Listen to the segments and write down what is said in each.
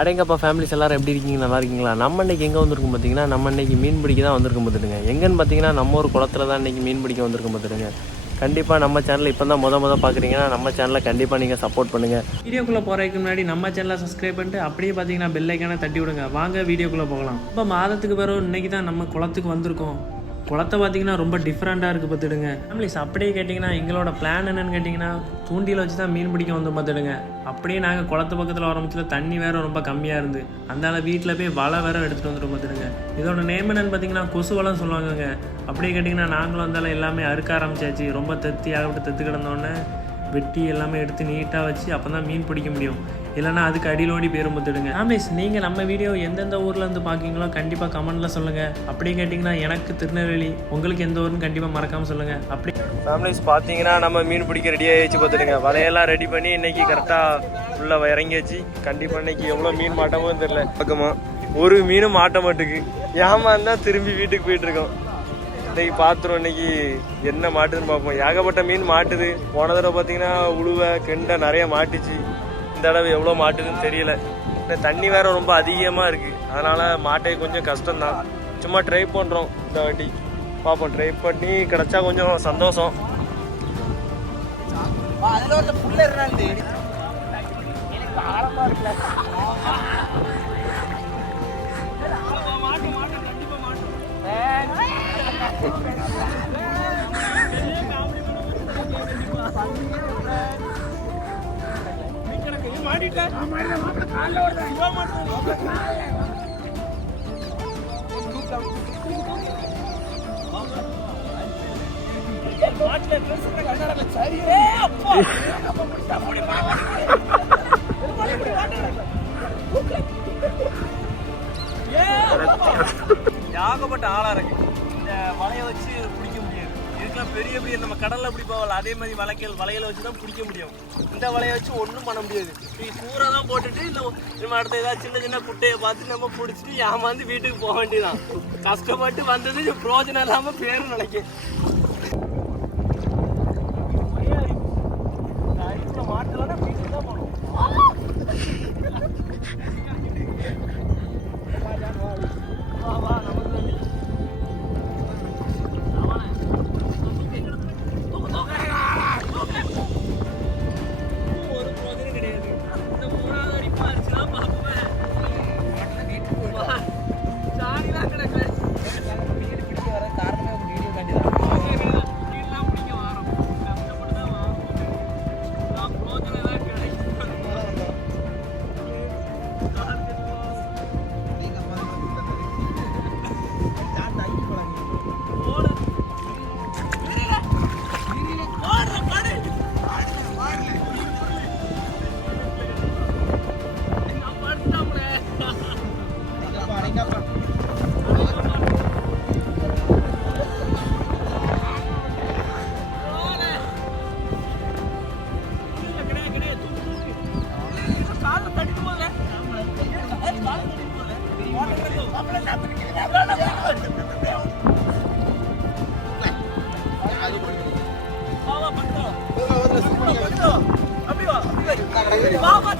அடேங்கப்பா ஃபேமிலிஸ் எல்லாரும் எப்படி இருக்கீங்க? நல்லா இருக்கீங்களா? நம்ம இன்றைக்கி எங்கே வந்திருக்கோம் பார்த்தீங்கன்னா நம்ம இன்றைக்கி மீன் பிடிக்க தான் வந்திருக்கோம் பார்த்துடுங்க எங்கேன்னு பார்த்தீங்கன்னா நம்ம ஒரு குளத்துல தான் இன்னைக்கு மீன் பிடிக்க வந்திருக்கோம் பார்த்துடுங்க கண்டிப்பாக நம்ம சேனல் இப்போ தான் முத முத பார்க்குறீங்கன்னா நம்ம சேனலை கண்டிப்பாக நீங்கள் சப்போர்ட் பண்ணுங்கள் வீடியோக்குள்ளே போகிறதுக்கு முன்னாடி நம்ம சேனலை சப்ஸ்கிரைப் பண்ணிட்டு அப்படியே பார்த்தீங்கன்னா பெல்லைக்கான தட்டி விடுங்க. வாங்க வீடியோக்குள்ளே போகலாம். இப்போ மாதத்துக்கு பிறகு இன்றைக்கி தான் நம்ம குளத்துக்கு வந்திருக்கோம். குளத்தை பார்த்தீங்கன்னா ரொம்ப டிஃப்ரெண்ட்டாக இருக்குது பார்த்துடுங்க. ஃபேமிலிஸ் அப்படியே கேட்டிங்கன்னா எங்களோட பிளான் என்னென்னு கேட்டிங்கன்னா தூண்டியில் வச்சு தான் மீன் பிடிக்க வந்து பார்த்துடுங்க. அப்படியே நாங்கள் குளத்து பக்கத்தில் ஆரம்பிச்சில் தண்ணி வேற ரொம்ப கம்மியாக இருந்து அதனால் வீட்டில் போய் வலை வேற எடுத்துகிட்டு வந்துட்டு பார்த்துடுங்க. இதோட நேம் என்னென்னு பார்த்தீங்கன்னா கொசு வளம் சொல்லுவாங்கங்க. அப்படியே கேட்டிங்கன்னா நாங்களும் வந்தாலும் எல்லாமே அறுக்க ஆரம்பிச்சாச்சு. ரொம்ப தெத்தி ஆகப்பட்டு தெத்து கிடந்தோடனே வெட்டி எல்லாமே எடுத்து நீட்டாக வச்சு அப்போ தான் மீன் பிடிக்க முடியும். இல்லைன்னா அதுக்கு அடியிலோடி பேரும் பார்த்துடுங்க ஆமேஸ் நீங்கள் நம்ம வீடியோ எந்தெந்த ஊரில் இருந்து பார்க்கீங்களோ கண்டிப்பாக கமெண்ட்டில் சொல்லுங்கள் அப்படியே கேட்டிங்கன்னா எனக்கு திருநெல்வேலி உங்களுக்கு எந்த ஊருன்னு கண்டிப்பாக மறக்காமல் சொல்லுங்கள் அப்படி ஃபேமிலிஸ் பார்த்தீங்கன்னா நம்ம மீன் பிடிக்க ரெடி ஆகிடுச்சு பார்த்துடுங்க. வலையெல்லாம் ரெடி பண்ணி இன்னைக்கு கரெக்டாக ஃபுல்லாக இறங்கியாச்சு. கண்டிப்பாக இன்னைக்கு எவ்வளோ மீன் மாட்டமோ தெரில பக்கமாக ஒரு மீனும் மாட்ட மாட்டுக்கு. ஏமா இருந்தால் திரும்பி வீட்டுக்கு போயிட்டுருக்கோம் இன்னைக்கு பார்த்துருவோம் இன்னைக்கு என்ன மாட்டுதுன்னு பார்ப்போம். ஏகப்பட்ட மீன் மாட்டுது. போன தடவை பார்த்தீங்கன்னா உழுவை கெண்டை நிறைய மாட்டுச்சு. இந்த தடவை எவ்வளோ மாட்டுதுன்னு தெரியல. இந்த தண்ணி வேற ரொம்ப அதிகமாக இருக்குது அதனால மாட்டே கொஞ்சம் கஷ்டம்தான். சும்மா ட்ரை பண்ணுறோம் இந்த வாட்டி. பார்ப்போம் ட்ரை பண்ணி கிடச்சா கொஞ்சம் சந்தோஷம். ஏகப்பட்ட ஆளா இருக்கு. இந்த வலையை வச்சு பிடிக்க முடியாது பெரிய பெரிய நம்ம கடல்ல அப்படி போகல. அதே மாதிரி வலைக்கல் வலையில வச்சு தான் பிடிக்க முடியும். இந்த வலையை வச்சு ஒன்றும் பண்ண முடியாது. நீ கூரை தான் போட்டுட்டு இல்லை நம்ம அடுத்த ஏதாவது சின்ன சின்ன குட்டையை பார்த்து நம்ம பிடிச்சிட்டு ஏமாந்து வீட்டுக்கு போக வேண்டியதான் கஷ்டப்பட்டு வந்தது பிரோஜனம் இல்லாமல் பேரும் நினைக்க. மாட்டலாம்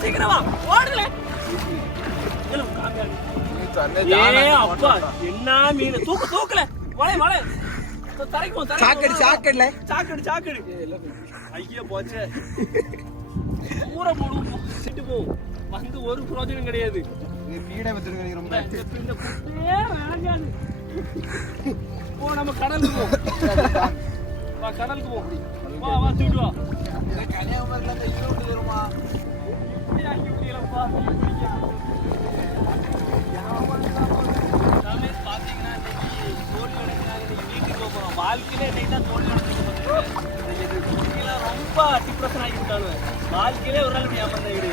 சீக்கிரம். ஓடுல. என்ன மீன்? தூக்கு தூக்கல. தரைக்கு போ. சாக்கடி, சாக்கடில. சாக்கடி சாக்கடி. ஐயா போச்சே. ஊற போடுவோம் சிட்டு போ. வந்து ஒரு பிரயோஜனம் கிடையாது. ரொம்ப இந்த இந்த குட்டையே வேணாங்காது. போ நம்ம கடலுக்கு போ. வா கடலுக்கு போ. வா வா தூட்டு வா. விட்டீங்களப்பா. எல்லாமே வாழ்க்கையில இன்னைக்கு தான் தோல்வி அடைஞ்சிருக்கு ரொம்ப டிப்ரெஷன் ஆகி விட்டானுங்க. வாழ்க்கையிலே ஒரு நாள் இப்படி ஏமாந்தது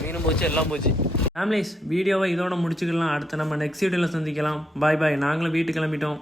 மீனும் போச்சு எல்லாம் போச்சு. ஃபேமிலிஸ் வீடியோவை இதோட முடிச்சுக்கலாம். அடுத்து நம்ம நெக்ஸ்ட் வீடியோவில் சந்திக்கலாம். பாய் பாய் நாங்களும் வீட்டு கிளம்பிட்டோம்.